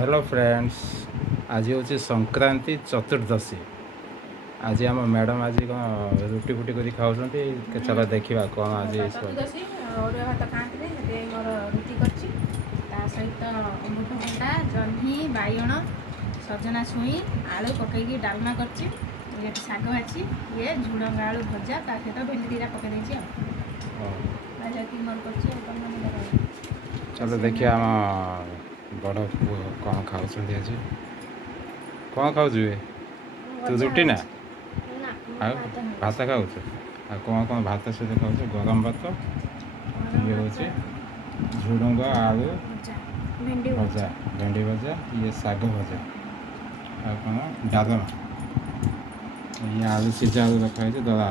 Hello friends, आज हूँ संक्रांति चतुर्दशी। आज आम मैडम आज कौन रुटी फुटी कर खाऊँ। चलो देखा कौन आज चतुर्दशी अरुआ भात खाते से मोर रुटी कर सहित अमृतभंडा जह्नी बाइगण सजना छुई आलू पकईकी डालमा कर शाग भाजी ये झुड़ंग आलू भजा ता सहित भेंडी दीटा पकई मोर कर। चलो देखिए आम बड़ पुओ कौन खाऊँ आज कौन खाऊ तू रुटी ना भात खाऊ कौन कौन भात सहित खाऊ गरम भात ये हूँ झुड़ंग आलू भजा भेंडी भजा ये शाग भजा आ कौन डालमा ये आलू सीझा आलू रखाई दला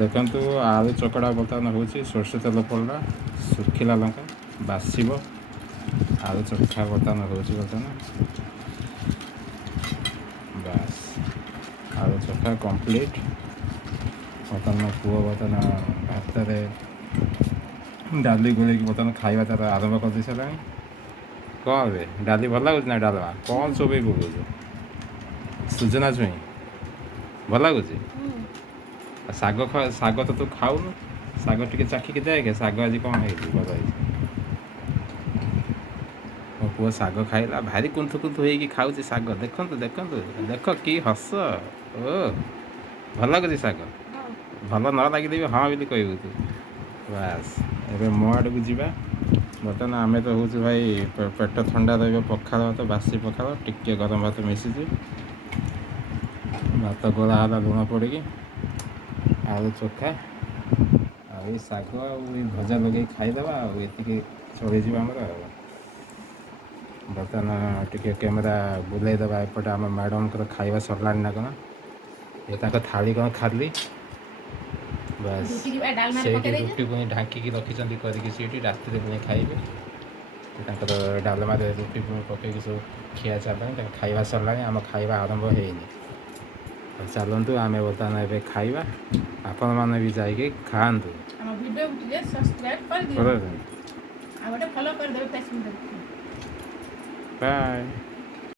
देखु आलू चकड़ा बर्तमान हूँ सोर्ष तेल पड़ा सुखिला लंका बासब आलू चखा बर्तमान हूँ बर्तमान बास आलू चखा कंप्लीट बर्तमान मो पुओ बर्तमान भात डाली गोल बर्तमान खाଇବା तार आरंभ कर सारा कौन रे डाली भल लगुच ना डालमा कौन चोबे बोलू सुजना छुई भल लगुच शाग शाग तो तू खाऊन शाग टे चाखिकी देखे शाग आज कौन है भल मो पुओ शाग खाइला भारी कुंथु कुंथु हो खाऊ शाग देखु देखु देख कि हस ओ भल लगुच शाग भल न लगे हाँ बोली कहू तू बास एवं मो आड़ को जा बर्तमान आम तो हूँ भाई पेट ठंडा रही पखाल भात बासी पखाल टिके गरम भात मिशिची भात गोला है लुण पड़ी आलू चोखा आई शाग भजा लगे खाईदे ये चलि आमर बर्तमान टिके कैमेरा बुलेदे एपटे आम मैडम खाଇବା सरला ना कौन ये थाली कौन खाली बस से रुटी पुणी ढांकी रखी करके राति पुणी खाइबे डालमा रुटी पकईकि सब खिया चलता खाଇବା सरला आम खाଇବା आरंभ होनी चलतु आम बर्तमान ए खाइबा आपण मैंने भी जाइए खातु सब्सक्राइब कर दियो आ फॉलो कर देबे फेसबुक बाय।